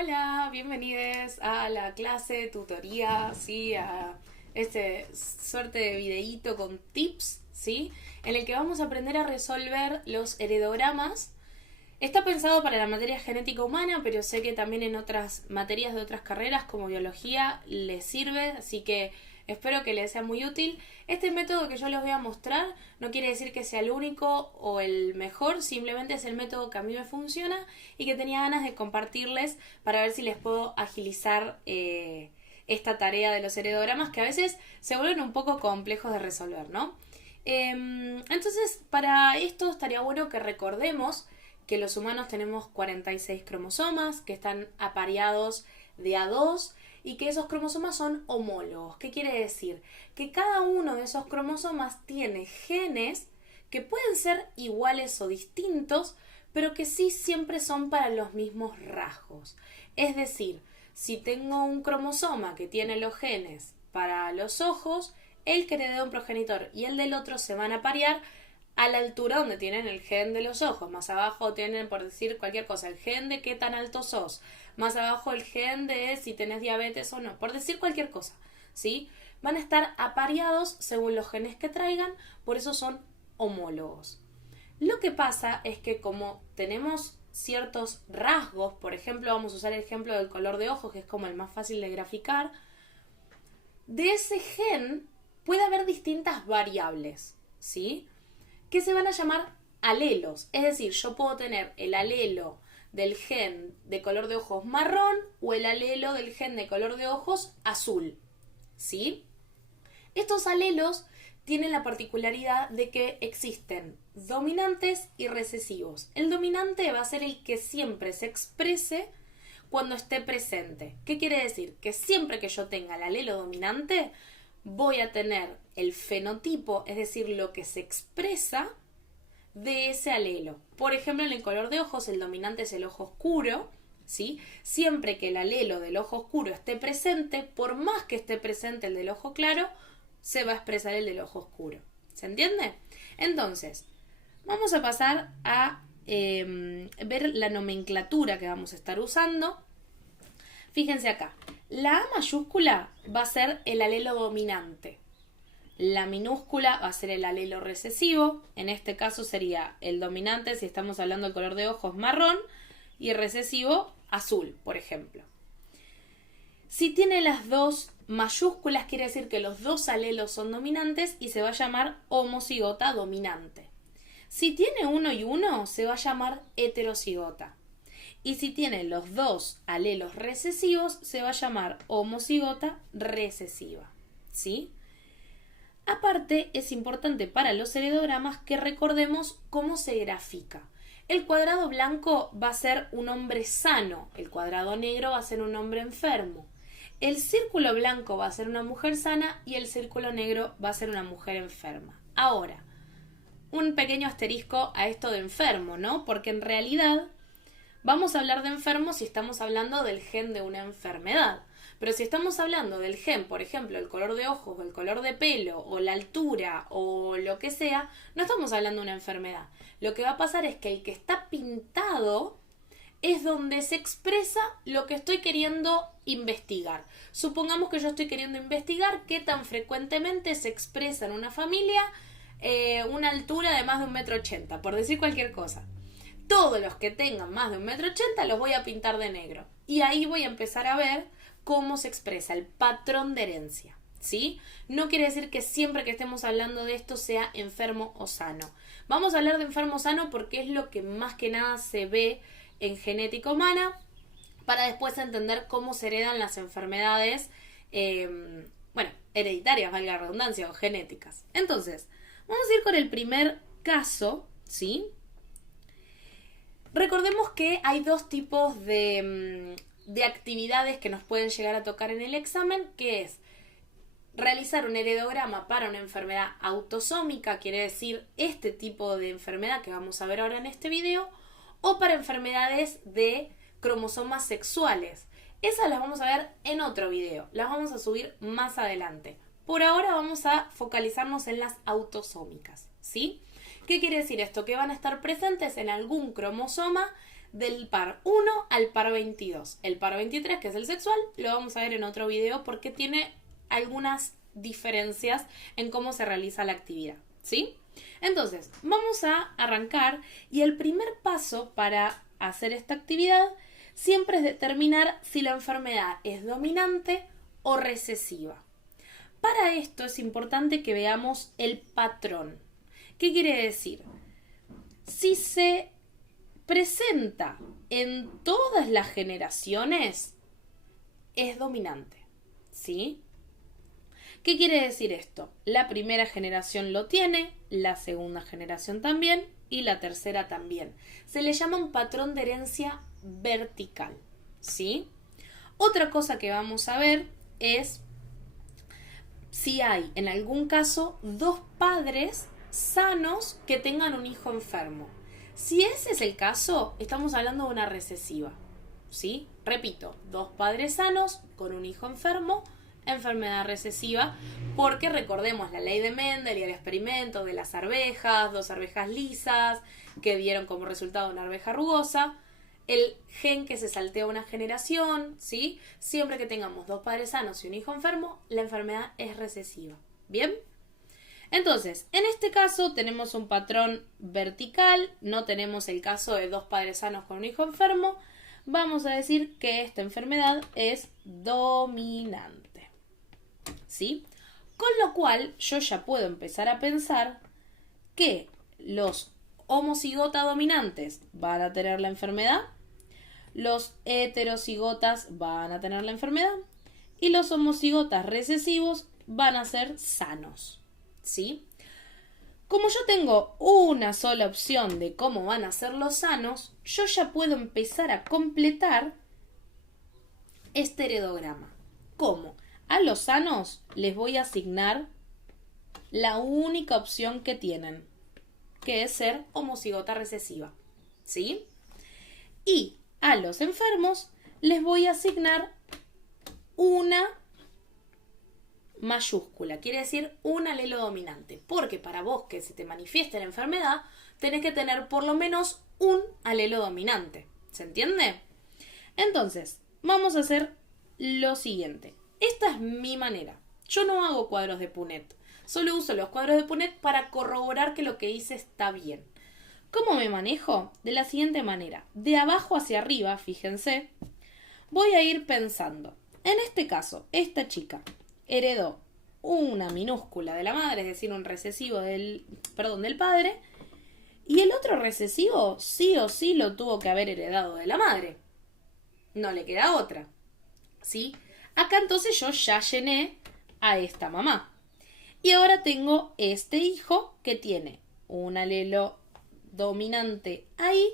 Hola, bienvenidos a la clase, tutoría, ¿sí? A este suerte de videíto con tips, ¿sí? En el que vamos a aprender a resolver los heredogramas. Está pensado para la materia genética humana, pero sé que también en otras materias de otras carreras como biología les sirve, así que espero que les sea muy útil. Este método que yo les voy a mostrar no quiere decir que sea el único o el mejor, simplemente es el método que a mí me funciona y que tenía ganas de compartirles para ver si les puedo agilizar esta tarea de los heredogramas que a veces se vuelven un poco complejos de resolver, ¿no? Entonces, para esto estaría bueno que recordemos que los humanos tenemos 46 cromosomas que están apareados de A2 y que esos cromosomas son homólogos. ¿Qué quiere decir? Que cada uno de esos cromosomas tiene genes que pueden ser iguales o distintos, pero que sí siempre son para los mismos rasgos. Es decir, si tengo un cromosoma que tiene los genes para los ojos, el que heredó un progenitor y el del otro se van a parear a la altura donde tienen el gen de los ojos. Más abajo tienen, por decir cualquier cosa, el gen de qué tan alto sos. Más abajo el gen de si tenés diabetes o no. Por decir cualquier cosa, ¿sí? Van a estar apareados según los genes que traigan, por eso son homólogos. Lo que pasa es que como tenemos ciertos rasgos, por ejemplo, vamos a usar el ejemplo del color de ojos, que es como el más fácil de graficar, de ese gen puede haber distintas variables, ¿sí? Que se van a llamar alelos. Es decir, yo puedo tener el alelo del gen de color de ojos marrón o el alelo del gen de color de ojos azul, ¿sí? Estos alelos tienen la particularidad de que existen dominantes y recesivos. El dominante va a ser el que siempre se exprese cuando esté presente. ¿Qué quiere decir? Que siempre que yo tenga el alelo dominante, voy a tener el fenotipo, es decir, lo que se expresa de ese alelo. Por ejemplo, en el color de ojos, el dominante es el ojo oscuro, ¿sí? Siempre que el alelo del ojo oscuro esté presente, por más que esté presente el del ojo claro, se va a expresar el del ojo oscuro. ¿Se entiende? Entonces, vamos a pasar a ver la nomenclatura que vamos a estar usando. Fíjense acá, la A mayúscula va a ser el alelo dominante. La minúscula va a ser el alelo recesivo. En este caso sería el dominante si estamos hablando del color de ojos marrón y el recesivo azul, por ejemplo. Si tiene las dos mayúsculas quiere decir que los dos alelos son dominantes y se va a llamar homocigota dominante. Si tiene uno y uno se va a llamar heterocigota. Y si tiene los dos alelos recesivos, se va a llamar homocigota recesiva, ¿sí? Aparte, es importante para los heredogramas que recordemos cómo se grafica. El cuadrado blanco va a ser un hombre sano, el cuadrado negro va a ser un hombre enfermo. El círculo blanco va a ser una mujer sana y el círculo negro va a ser una mujer enferma. Ahora, un pequeño asterisco a esto de enfermo, ¿no? Porque en realidad vamos a hablar de enfermo si estamos hablando del gen de una enfermedad. Pero si estamos hablando del gen, por ejemplo, el color de ojos, o el color de pelo, o la altura, o lo que sea, no estamos hablando de una enfermedad. Lo que va a pasar es que el que está pintado es donde se expresa lo que estoy queriendo investigar. Supongamos que yo estoy queriendo investigar qué tan frecuentemente se expresa en una familia una altura de más de 1,80 m, por decir cualquier cosa. Todos los que tengan más de 1,80 m los voy a pintar de negro. Y ahí voy a empezar a ver cómo se expresa el patrón de herencia, ¿sí? No quiere decir que siempre que estemos hablando de esto sea enfermo o sano. Vamos a hablar de enfermo o sano porque es lo que más que nada se ve en genética humana para después entender cómo se heredan las enfermedades, hereditarias, valga la redundancia, o genéticas. Entonces, vamos a ir con el primer caso, ¿sí? Recordemos que hay dos tipos de actividades que nos pueden llegar a tocar en el examen, que es realizar un heredograma para una enfermedad autosómica, quiere decir este tipo de enfermedad que vamos a ver ahora en este video, o para enfermedades de cromosomas sexuales. Esas las vamos a ver en otro video, las vamos a subir más adelante. Por ahora vamos a focalizarnos en las autosómicas, ¿sí? ¿Qué quiere decir esto? Que van a estar presentes en algún cromosoma del par 1 al par 22. El par 23, que es el sexual, lo vamos a ver en otro video porque tiene algunas diferencias en cómo se realiza la actividad, ¿sí? Entonces, vamos a arrancar y el primer paso para hacer esta actividad siempre es determinar si la enfermedad es dominante o recesiva. Para esto es importante que veamos el patrón. ¿Qué quiere decir? Si se presenta en todas las generaciones, es dominante, ¿sí? ¿Qué quiere decir esto? La primera generación lo tiene, la segunda generación también y la tercera también. Se le llama un patrón de herencia vertical, ¿sí? Otra cosa que vamos a ver es si hay en algún caso dos padres sanos que tengan un hijo enfermo. Si ese es el caso, estamos hablando de una recesiva, ¿sí? Repito, dos padres sanos con un hijo enfermo, enfermedad recesiva, porque recordemos la ley de Mendel y el experimento de las arvejas, dos arvejas lisas que dieron como resultado una arveja rugosa, el gen que se saltea una generación, ¿sí? Siempre que tengamos dos padres sanos y un hijo enfermo, la enfermedad es recesiva, ¿bien? Entonces, en este caso tenemos un patrón vertical, no tenemos el caso de dos padres sanos con un hijo enfermo, vamos a decir que esta enfermedad es dominante, ¿sí? Con lo cual, yo ya puedo empezar a pensar que los homocigota dominantes van a tener la enfermedad, los heterocigotas van a tener la enfermedad y los homocigotas recesivos van a ser sanos, ¿sí? Como yo tengo una sola opción de cómo van a ser los sanos, yo ya puedo empezar a completar este heredograma. ¿Cómo? A los sanos les voy a asignar la única opción que tienen, que es ser homocigota recesiva, ¿sí? Y a los enfermos les voy a asignar una mayúscula, quiere decir un alelo dominante, porque para vos que se te manifieste la enfermedad, tenés que tener por lo menos un alelo dominante, ¿se entiende? Entonces, vamos a hacer lo siguiente. Esta es mi manera. Yo no hago cuadros de Punnett. Solo uso los cuadros de Punnett para corroborar que lo que hice está bien. ¿Cómo me manejo? De la siguiente manera. De abajo hacia arriba, fíjense, voy a ir pensando. En este caso, esta chica heredó una minúscula de la madre, es decir, un recesivo del padre, y el otro recesivo sí o sí lo tuvo que haber heredado de la madre. No le queda otra, ¿sí? Acá entonces yo ya llené a esta mamá. Y ahora tengo este hijo que tiene un alelo dominante ahí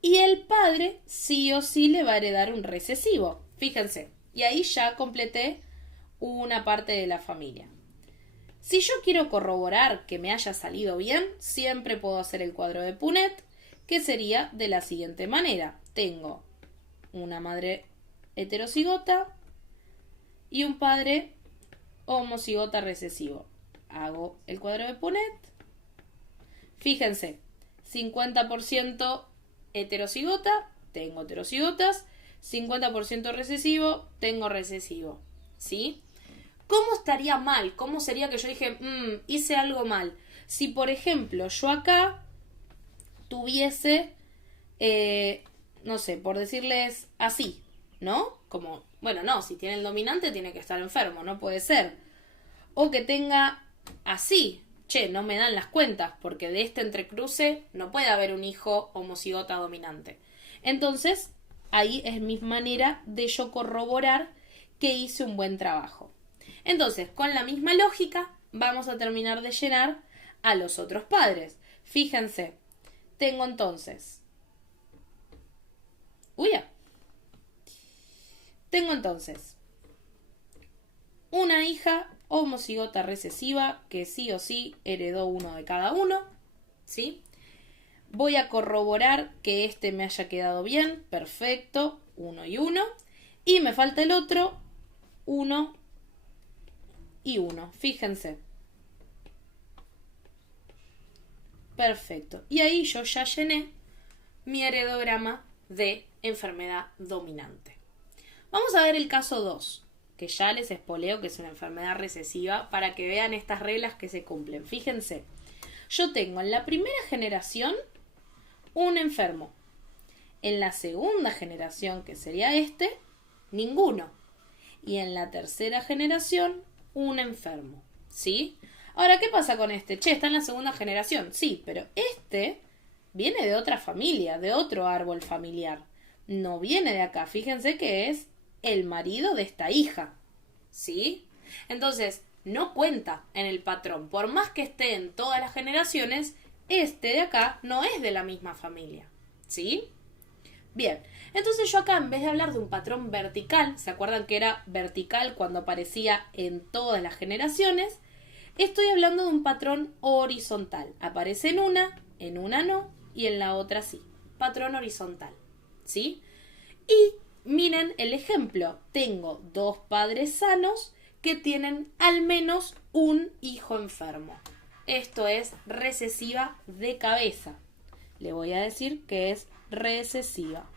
y el padre sí o sí le va a heredar un recesivo. Fíjense. Y ahí ya completé una parte de la familia. Si yo quiero corroborar que me haya salido bien, siempre puedo hacer el cuadro de Punnett, que sería de la siguiente manera. Tengo una madre heterocigota y un padre homocigota recesivo. Hago el cuadro de Punnett. Fíjense, 50% heterocigota, tengo heterocigotas, 50% recesivo, tengo recesivo, ¿sí? ¿Cómo estaría mal? ¿Cómo sería que yo dije, hice algo mal? Si, por ejemplo, yo acá tuviese, no sé, por decirles así, ¿no? Como, bueno, no, si tiene el dominante tiene que estar enfermo, no puede ser. O que tenga así, no me dan las cuentas, porque de este entrecruce no puede haber un hijo homocigota dominante. Entonces, ahí es mi manera de yo corroborar que hice un buen trabajo. Entonces, con la misma lógica, vamos a terminar de llenar a los otros padres. Fíjense, tengo entonces... Tengo entonces una hija homocigota recesiva que sí o sí heredó uno de cada uno, ¿sí? Voy a corroborar que este me haya quedado bien, perfecto, 1 y 1. Y me falta el otro, 1 y 1, fíjense. Perfecto. Y ahí yo ya llené mi heredograma de enfermedad dominante. Vamos a ver el caso 2, que ya les espoleo que es una enfermedad recesiva para que vean estas reglas que se cumplen. Fíjense, yo tengo en la primera generación un enfermo. En la segunda generación, que sería ninguno. Y en la tercera generación, un enfermo. ¿Sí? Ahora, ¿qué pasa con este? Está en la segunda generación. Sí, pero viene de otra familia, de otro árbol familiar. No viene de acá. Fíjense que es el marido de esta hija. ¿Sí? Entonces, no cuenta en el patrón. Por más que esté en todas las generaciones, de acá no es de la misma familia. ¿Sí? Bien, entonces yo acá en vez de hablar de un patrón vertical, ¿se acuerdan que era vertical cuando aparecía en todas las generaciones? Estoy hablando de un patrón horizontal. Aparece en una no y en la otra sí. Patrón horizontal, ¿sí? Y miren el ejemplo. Tengo 2 padres sanos que tienen al menos un hijo enfermo. Esto es recesiva de cabeza. Le voy a decir que es recesiva.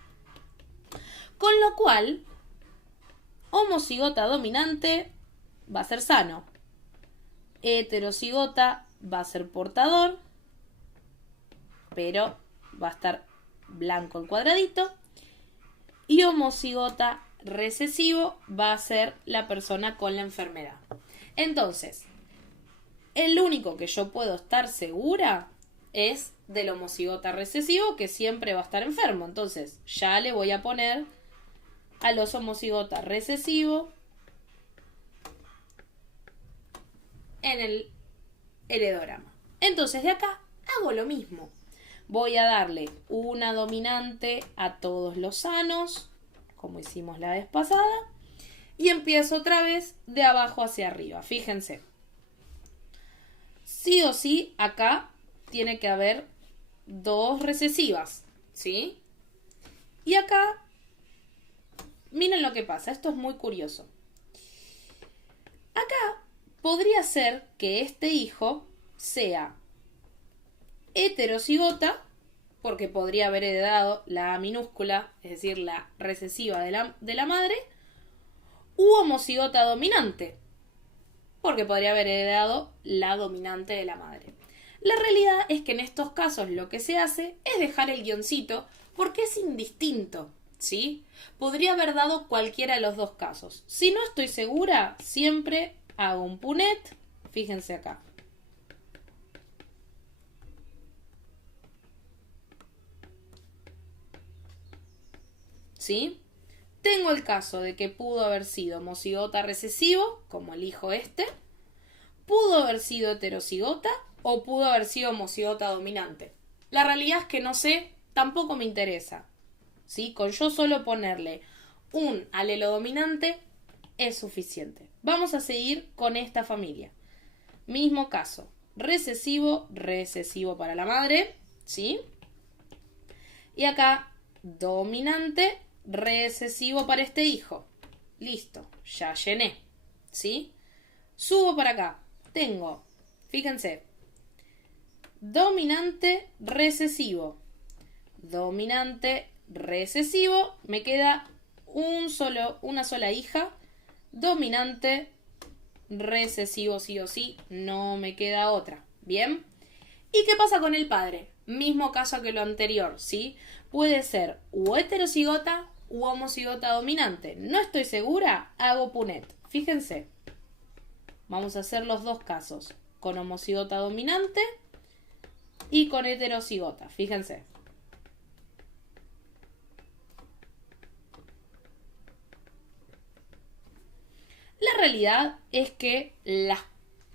Con lo cual, homocigota dominante va a ser sano. Heterocigota va a ser portador, pero va a estar blanco el cuadradito. Y homocigota recesivo va a ser la persona con la enfermedad. Entonces, el único que yo puedo estar segura es del homocigota recesivo, que siempre va a estar enfermo. Entonces, ya le voy a poner a los homocigota recesivo en el heredograma. Entonces, de acá hago lo mismo. Voy a darle una dominante a todos los sanos, como hicimos la vez pasada, y empiezo otra vez de abajo hacia arriba. Fíjense. Sí o sí, acá tiene que haber 2 recesivas, ¿sí? Y acá, miren lo que pasa, esto es muy curioso. Acá podría ser que este hijo sea heterocigota, porque podría haber heredado la A minúscula, es decir, la recesiva de la madre, u homocigota dominante, porque podría haber heredado la dominante de la madre. La realidad es que en estos casos lo que se hace es dejar el guioncito porque es indistinto, ¿sí? Podría haber dado cualquiera de los 2 casos. Si no estoy segura, siempre hago un punet. Fíjense acá. ¿Sí? Tengo el caso de que pudo haber sido homocigota recesivo, como el hijo pudo haber sido heterocigota o pudo haber sido homocigota dominante. La realidad es que no sé, tampoco me interesa. ¿Sí? Con yo solo ponerle un alelo dominante es suficiente. Vamos a seguir con esta familia. Mismo caso. Recesivo, recesivo para la madre. ¿Sí? Y acá, dominante, recesivo para este hijo. Listo, ya llené. ¿Sí? Subo para acá. Tengo, fíjense, dominante, recesivo. Dominante, recesivo. Me queda una sola hija. Dominante, recesivo sí o sí. No me queda otra. ¿Bien? ¿Y qué pasa con el padre? Mismo caso que lo anterior, ¿sí? Puede ser u heterocigota u homocigota dominante. No estoy segura, hago punet. Fíjense. Vamos a hacer los 2 casos. Con homocigota dominante y con heterocigota. Fíjense. La realidad es que las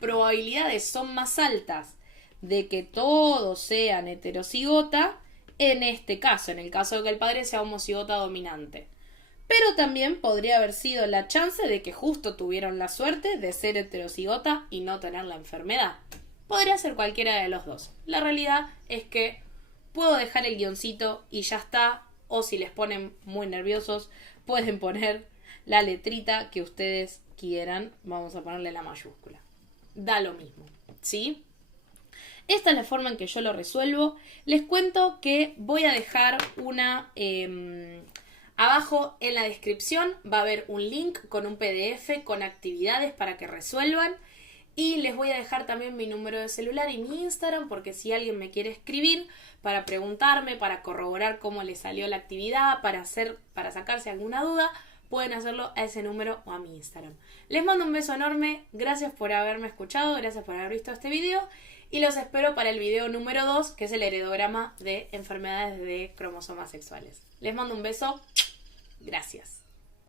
probabilidades son más altas de que todos sean heterocigota en este caso, en el caso de que el padre sea homocigota dominante. Pero también podría haber sido la chance de que justo tuvieron la suerte de ser heterocigota y no tener la enfermedad. Podría ser cualquiera de los 2. La realidad es que puedo dejar el guioncito y ya está, o si les ponen muy nerviosos, pueden poner la letrita que ustedes quieran. Vamos a ponerle la mayúscula. Da lo mismo, ¿sí? Esta es la forma en que yo lo resuelvo. Les cuento que voy a dejar abajo en la descripción va a haber un link con un PDF con actividades para que resuelvan. Y les voy a dejar también mi número de celular y mi Instagram, porque si alguien me quiere escribir para preguntarme, para corroborar cómo le salió la actividad, para sacarse alguna duda, pueden hacerlo a ese número o a mi Instagram. Les mando un beso enorme, gracias por haberme escuchado, gracias por haber visto este video y los espero para el video número 2, que es el heredograma de enfermedades de cromosomas sexuales. Les mando un beso, gracias.